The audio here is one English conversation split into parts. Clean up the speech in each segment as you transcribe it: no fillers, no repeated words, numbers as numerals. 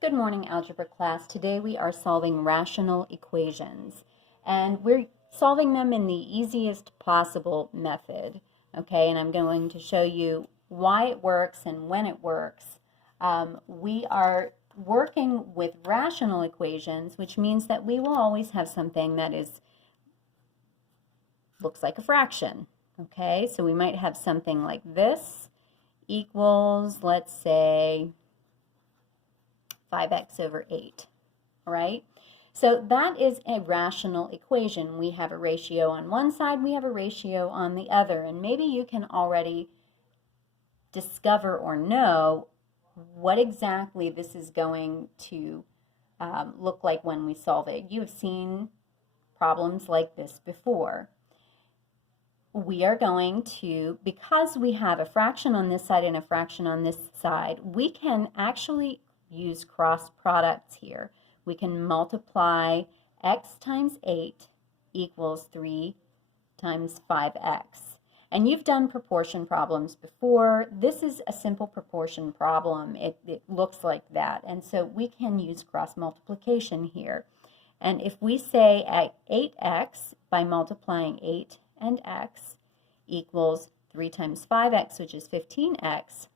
Good morning, algebra class. Today we are solving rational equations, and we're solving them in the easiest possible method, okay? And I'm going to show you why it works and when it works. We are working with rational equations, which means that we will always have something that looks like a fraction, okay? So we might have something like this equals, let's say, 5x over 8, all right? So that is a rational equation. We have a ratio on one side, we have a ratio on the other, and maybe you can already discover or know what exactly this is going to look like when we solve it. You have seen problems like this before. We are going to, because we have a fraction on this side and a fraction on this side, we can actually use cross products here. We can multiply x times 8 equals 3 times 5x. And you've done proportion problems before. This is a simple proportion problem. It looks like that. And so we can use cross multiplication here. And if we say 8x by multiplying 8 and x equals 3 times 5x, which is 15x,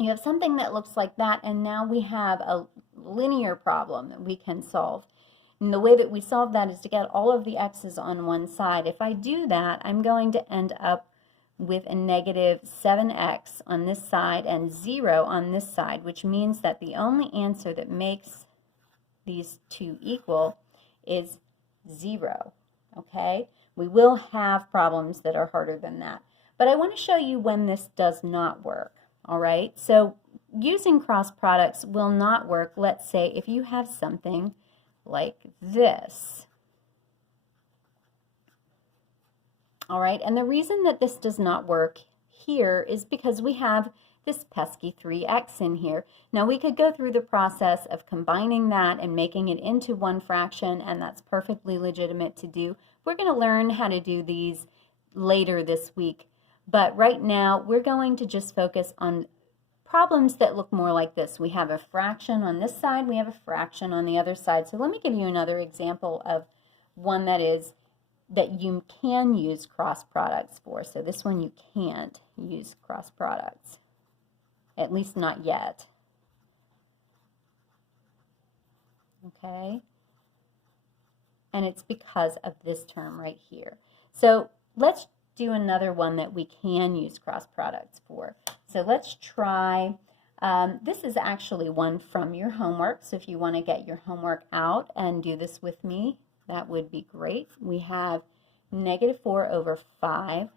you have something that looks like that, and now we have a linear problem that we can solve. And the way that we solve that is to get all of the x's on one side. If I do that, I'm going to end up with a negative 7x on this side and 0 on this side, which means that the only answer that makes these two equal is 0, okay? We will have problems that are harder than that. But I want to show you when this does not work. All right, so using cross products will not work, let's say, if you have something like this. All right, and the reason that this does not work here is because we have this pesky 3x in here. Now, we could go through the process of combining that and making it into one fraction, and that's perfectly legitimate to do. We're going to learn how to do these later this week. But right now, we're going to just focus on problems that look more like this. We have a fraction on this side, we have a fraction on the other side. So let me give you another example of one that you can use cross products for. So this one you can't use cross products, at least not yet. Okay? And it's because of this term right here. So let's do another one that we can use cross products for. So let's try, this is actually one from your homework, so if you want to get your homework out and do this with me, that would be great. We have negative 4 over 5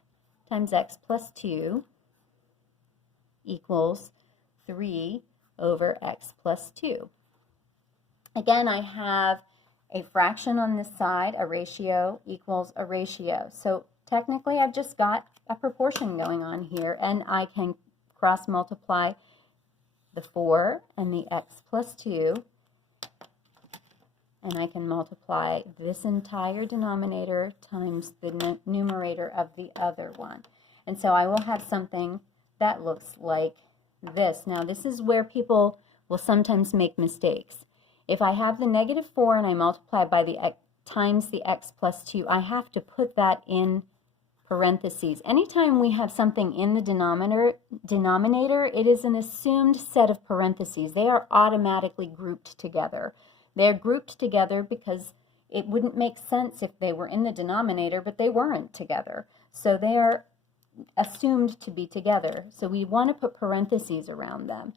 times x plus 2 equals 3 over x plus 2. Again, I have a fraction on this side, a ratio equals a ratio. So technically, I've just got a proportion going on here, and I can cross multiply the 4 and the x plus 2, and I can multiply this entire denominator times the numerator of the other one. And so I will have something that looks like this. Now, this is where people will sometimes make mistakes. If I have the negative 4 and I multiply by the x times the x plus 2, I have to put that in parentheses. Anytime we have something in the denominator, it is an assumed set of parentheses. They are automatically grouped together. They're grouped together because it wouldn't make sense if they were in the denominator, but they weren't together. So they are assumed to be together. So we want to put parentheses around them.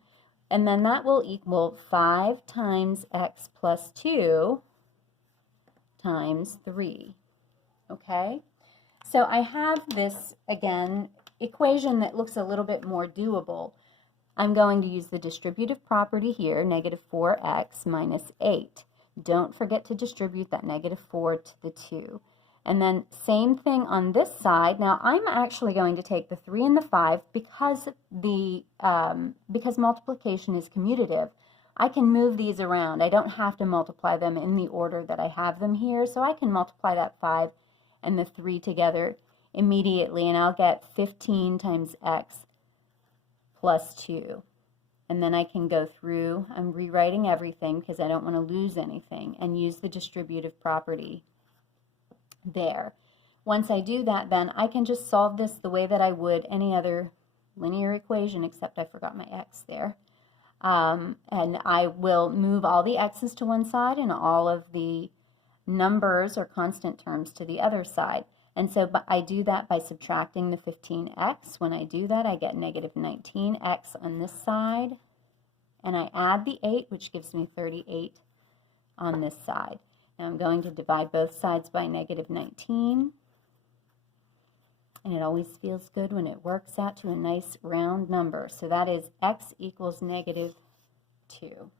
And then that will equal 5 times x plus 2 times 3. Okay? So I have this, again, equation that looks a little bit more doable. I'm going to use the distributive property here, negative 4x minus 8. Don't forget to distribute that negative 4 to the 2. And then same thing on this side. Now I'm actually going to take the 3 and the 5 because multiplication is commutative. I can move these around. I don't have to multiply them in the order that I have them here, so I can multiply that 5 and the 3 together immediately, and I'll get 15 times x plus 2. And then I can go through, I'm rewriting everything because I don't want to lose anything, and use the distributive property there. Once I do that, then I can just solve this the way that I would any other linear equation, except I forgot my x there. And I will move all the x's to one side and all of the numbers or constant terms to the other side. And so I do that by subtracting the 15x. When I do that, I get negative 19x on this side. And I add the 8, which gives me 38 on this side. Now I'm going to divide both sides by negative 19. And it always feels good when it works out to a nice round number. So that is x equals negative 2.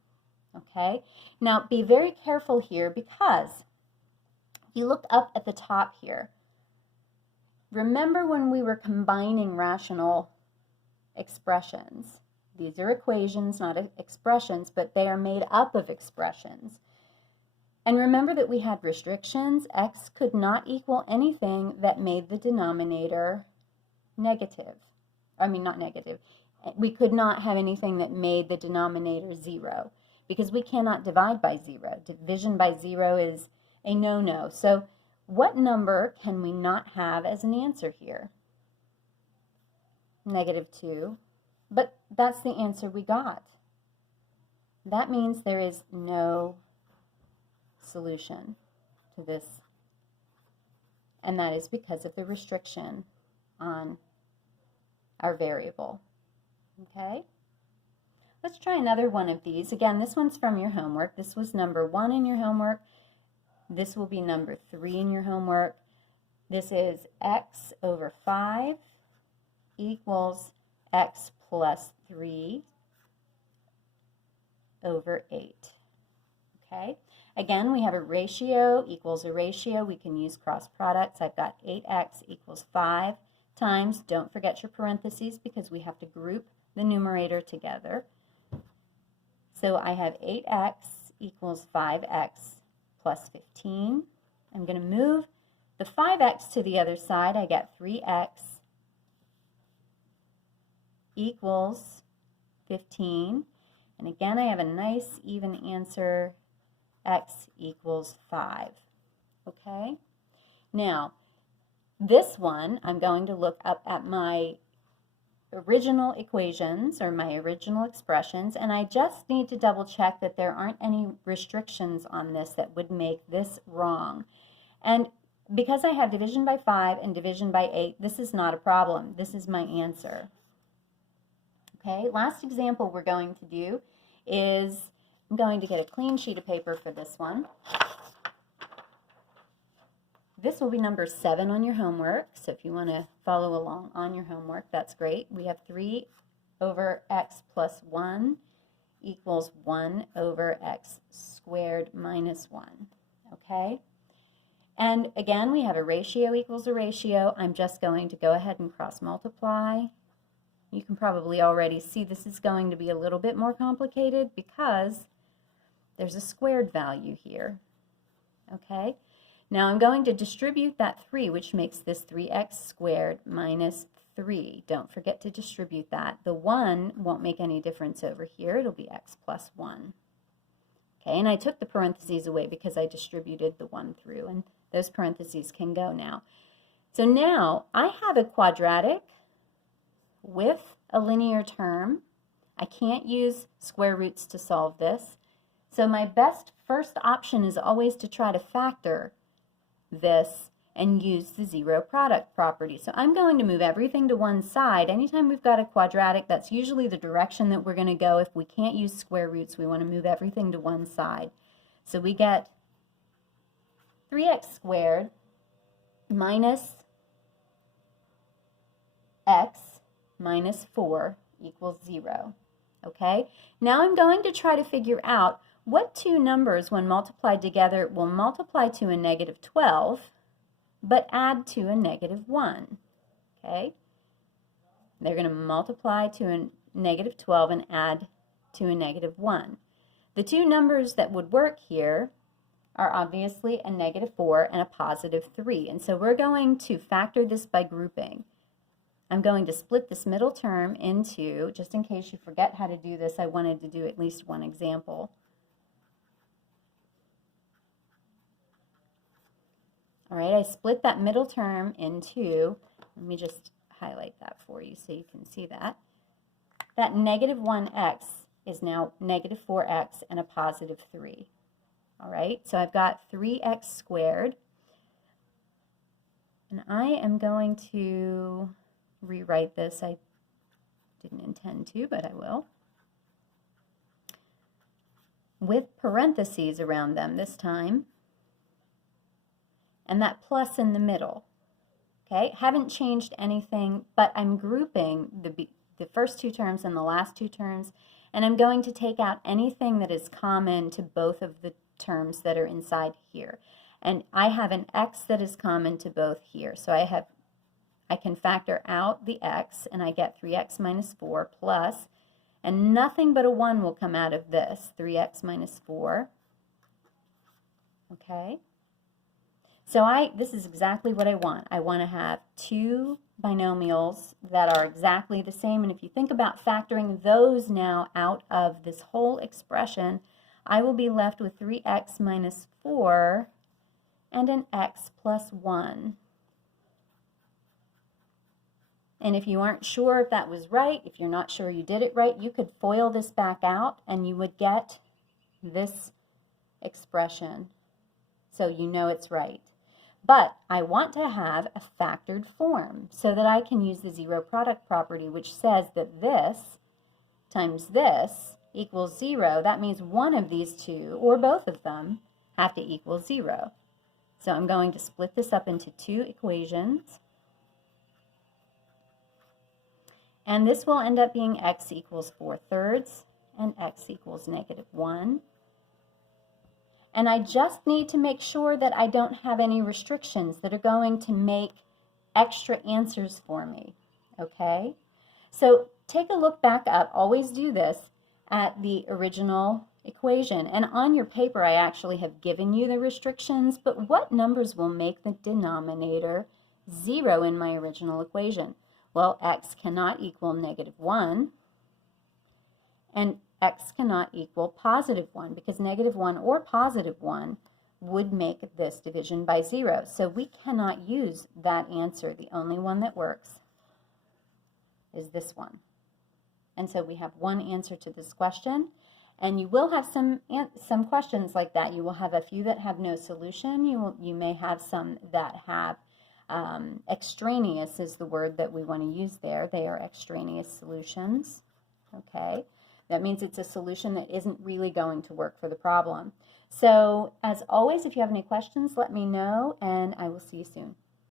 Okay? Now be very careful here, because if you look up at the top here, remember when we were combining rational expressions? These are equations, not expressions, but they are made up of expressions. And remember that we had restrictions. X could not equal anything that made the denominator negative. I mean, not negative. We could not have anything that made the denominator 0, because we cannot divide by 0. Division by 0 is a no-no. So what number can we not have as an answer here? Negative 2. But that's the answer we got. That means there is no solution to this, and that is because of the restriction on our variable. Okay? Let's try another one of these. Again, this one's from your homework. This was number 1 in your homework. This will be number 3 in your homework. This is x over 5 equals x plus 3 over 8. Okay? Again, we have a ratio equals a ratio. We can use cross products. I've got 8x equals 5 times, don't forget your parentheses because we have to group the numerator together. So I have 8x equals 5x plus 15. I'm going to move the 5x to the other side. I get 3x equals 15. And again, I have a nice even answer. X equals 5. Okay? Now, this one, I'm going to look up at my original equations or my original expressions, and I just need to double check that there aren't any restrictions on this that would make this wrong. And because I have division by 5 and division by 8, this is not a problem. This is my answer. Okay, last example we're going to do is, I'm going to get a clean sheet of paper for this one. This will be number 7 on your homework, so if you want to follow along on your homework, that's great. We have 3 over x plus 1 equals 1 over x squared minus 1. Okay? And again, we have a ratio equals a ratio. I'm just going to go ahead and cross multiply. You can probably already see this is going to be a little bit more complicated because there's a squared value here. Okay? Now I'm going to distribute that 3, which makes this 3x squared minus 3. Don't forget to distribute that. The 1 won't make any difference over here. It'll be x plus 1. Okay, and I took the parentheses away because I distributed the 1 through, and those parentheses can go now. So now I have a quadratic with a linear term. I can't use square roots to solve this. So my best first option is always to try to factor this and use the zero product property. So I'm going to move everything to one side. Anytime we've got a quadratic, that's usually the direction that we're going to go. If we can't use square roots, we want to move everything to one side. So we get 3x squared minus x minus 4 equals 0. Okay? Now I'm going to try to figure out what two numbers, when multiplied together, will multiply to a negative 12, but add to a negative 1. Okay? They're going to multiply to a negative 12 and add to a negative 1. The two numbers that would work here are obviously a negative 4 and a positive 3. And so we're going to factor this by grouping. I'm going to split this middle term into, just in case you forget how to do this, I wanted to do at least one example. All right, I split that middle term into, let me just highlight that for you so you can see that. That negative 1x is now negative 4x and a positive 3. All right, so I've got 3x squared. And I am going to rewrite this. I didn't intend to, but I will. With parentheses around them this time. And that plus in the middle. Okay, haven't changed anything, but I'm grouping the first two terms and the last two terms, and I'm going to take out anything that is common to both of the terms that are inside here. And I have an x that is common to both here. So I can factor out the x, and I get 3x minus 4 plus, and nothing but a 1 will come out of this, 3x minus 4. Okay? So this is exactly what I want. I want to have two binomials that are exactly the same. And if you think about factoring those now out of this whole expression, I will be left with 3x minus 4 and an x plus 1. And if you aren't sure if that was right, if you're not sure you did it right, you could FOIL this back out and you would get this expression. So you know it's right. But I want to have a factored form so that I can use the zero product property, which says that this times this equals 0. That means one of these two, or both of them, have to equal 0. So I'm going to split this up into two equations. And this will end up being x equals 4/3 and x equals negative 1. And I just need to make sure that I don't have any restrictions that are going to make extra answers for me, okay? So take a look back up, always do this, at the original equation. And on your paper, I actually have given you the restrictions, but what numbers will make the denominator 0 in my original equation? Well, x cannot equal negative 1, and x cannot equal positive 1, because negative 1 or positive 1 would make this division by 0. So we cannot use that answer. The only one that works is this one. And so we have one answer to this question. And you will have some questions like that. You will have a few that have no solution. You may have some that have extraneous is the word that we want to use there. They are extraneous solutions. Okay. That means it's a solution that isn't really going to work for the problem. So, as always, if you have any questions, let me know, and I will see you soon.